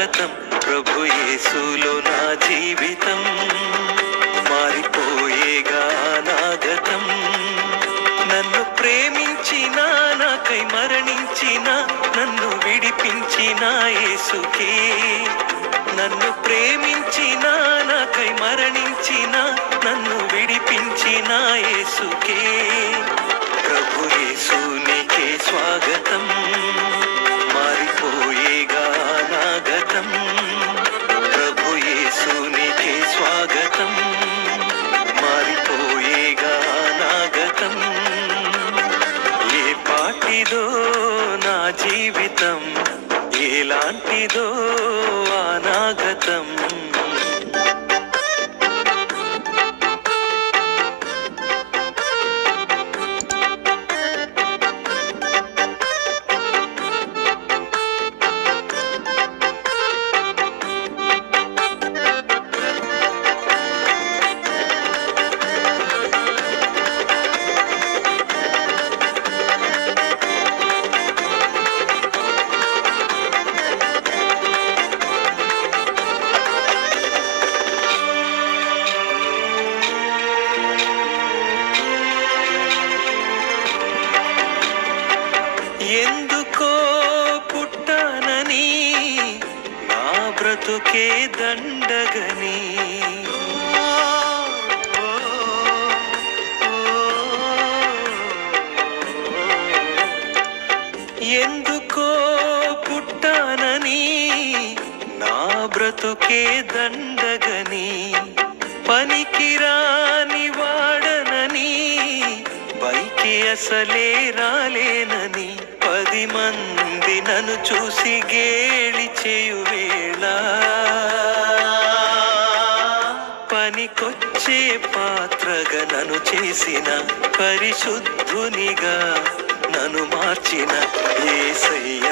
స్వాగతం ప్రభు యేసులో నా జీవితం మారిపోయేగా నాగతం నన్ను ప్రేమించిన నాకై మరణించిన నన్ను విడిపించిన యేసుకే నన్ను ప్రేమించిన నాకై మరణించిన నన్ను విడిపించిన యేసుకే ప్రభు యేసునికే స్వాగతం మారిపోయేగా నాగతం ప్రభు యేసునికే స్వాగతం మారిపోయేగా నాగతం ఏ పాటిదో నా జీవితం ఎలాంటిదో అనాగతం ఎందుకో పుట్టానని నా బ్రతుకే దండగని ఎందుకో పుట్టానని నా బ్రతుకే దండగని పనికిరాని వాడనని పైకి అసలే రాలేనని 10 మంది నన్ను చూసి గేలి చేయువేళ పనికొచ్చే పాత్రగా నన్ను చేసిన పరిశుద్ధునిగా నన్ను మార్చిన యేసయ్య